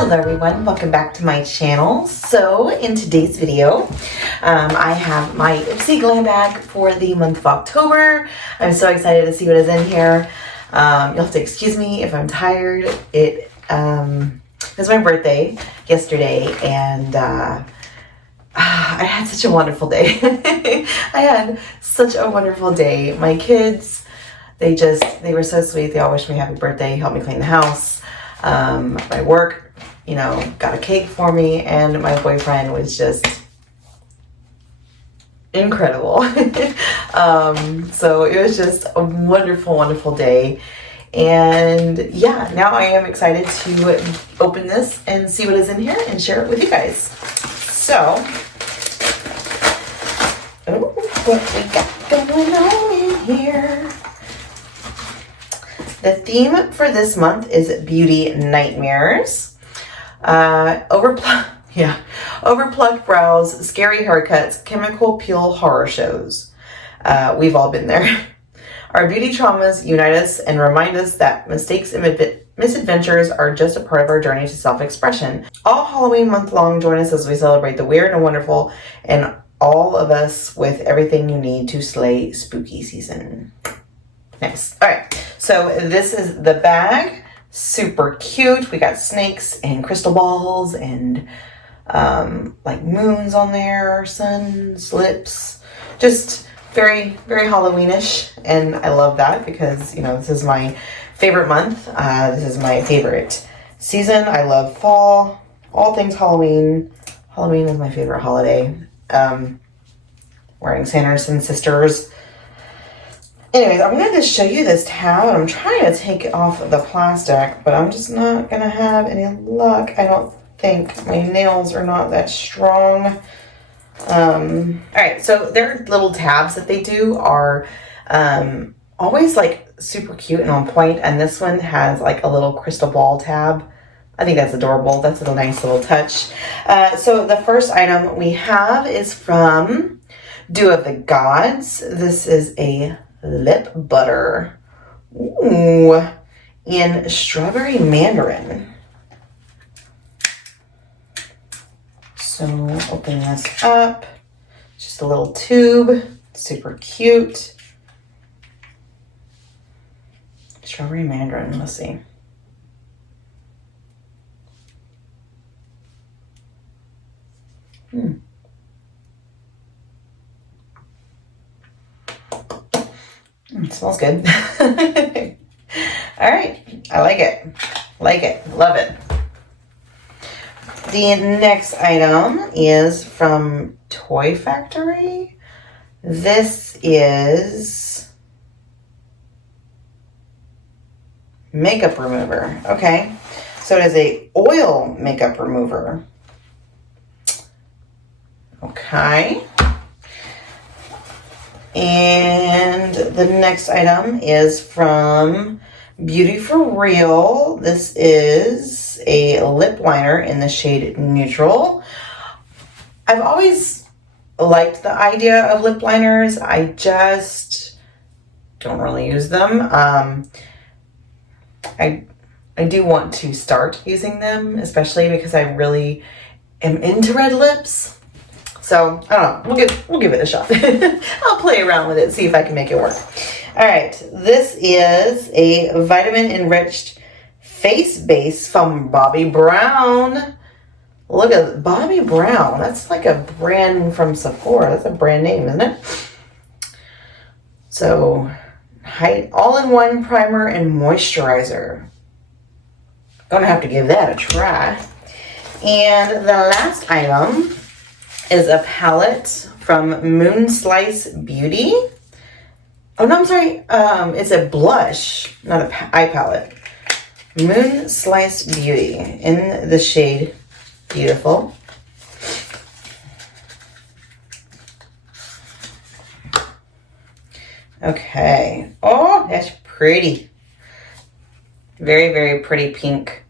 Hello everyone, welcome back to my channel. So in today's video, I have my Ipsy Glam bag for the month of October. I'm so excited to see what is in here. You'll have to excuse me if I'm tired. It was my birthday yesterday and I had such a wonderful day. I had such a wonderful day. My kids, they were so sweet. They all wished me happy birthday, helped me clean the house. My work, got a cake for me, and my boyfriend was just incredible. So it was just a wonderful, wonderful day. And yeah, now I am excited to open this and see what is in here and share it with you guys. So, what we got going on in here? The theme for this month is beauty nightmares. Overplucked brows, scary haircuts, chemical peel horror shows. We've all been there. Our beauty traumas unite us and remind us that mistakes and misadventures are just a part of our journey to self-expression. All Halloween month long, join us as we celebrate the weird and wonderful and all of us with everything you need to slay spooky season. Nice. All right, so this is the bag. Super cute. We got snakes and crystal balls and like moons on there, suns, lips. Just very, very Halloweenish, and I love that because this is my favorite month. This is my favorite season. I love fall, all things Halloween. Halloween is my favorite holiday. Wearing Sanderson sisters. Anyways, I'm going to just show you this tab. I'm trying to take off the plastic, but I'm just not going to have any luck. I don't think. My nails are not that strong. Alright, so their little tabs that they do are always like super cute and on point, and this one has like a little crystal ball tab. I think that's adorable. That's a nice little touch. So the first item we have is from Dew of the Gods. This is a lip butter. Ooh, in strawberry mandarin. So open this up. Just a little tube. Super cute. Strawberry mandarin. Let's see. It smells good. All right. I like it. Like it. Love it. The next item is from Toy Factory. This is makeup remover. Okay. So it is a oil makeup remover. Okay. And the next item is from Beauty for Real. This is a lip liner in the shade Neutral. I've always liked the idea of lip liners. I just don't really use them. I do want to start using them, especially because I really am into red lips. So, I don't know. We'll give it a shot. I'll play around with it, see if I can make it work. All right. This is a vitamin-enriched face base from Bobbi Brown. Look at Bobbi Brown. That's like a brand from Sephora. That's a brand name, isn't it? So, all-in-one primer and moisturizer. Gonna have to give that a try. And the last item is a palette from Moon Slice Beauty. Oh, no, I'm sorry. It's a blush, not an eye palette. Moon Slice Beauty in the shade Beautiful. Okay. Oh, that's pretty. Very, very pretty pink.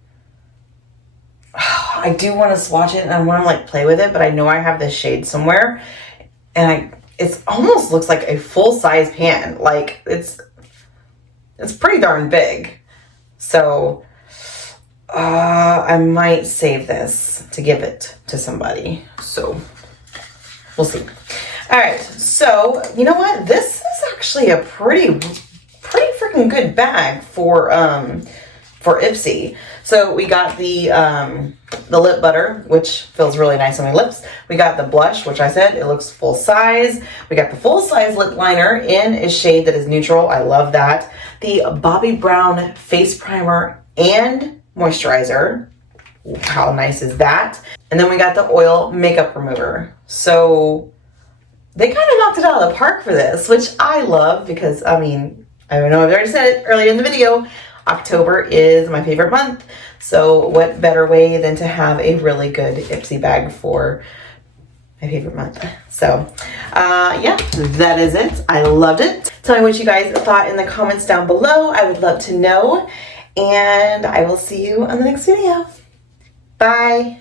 I do want to swatch it and I want to like play with it, but I know I have this shade somewhere, and it almost looks like a full-size pan. Like it's pretty darn big. So I might save this to give it to somebody. So we'll see. All right. So you know what? This is actually a pretty freaking good bag for Ipsy. So we got the lip butter, which feels really nice on my lips. We got the blush, which I said it looks full size. We got the full size lip liner in a shade that is neutral. I love that. The Bobbi Brown face primer and moisturizer. How nice is that? And then we got the oil makeup remover. So they kind of knocked it out of the park for this, which I love because, I mean, I don't know if I already said it earlier in the video, October is my favorite month. So what better way than to have a really good Ipsy bag for my favorite month. So yeah, that is it. I loved it. Tell me what you guys thought in the comments down below. I would love to know. And I will see you on the next video. Bye.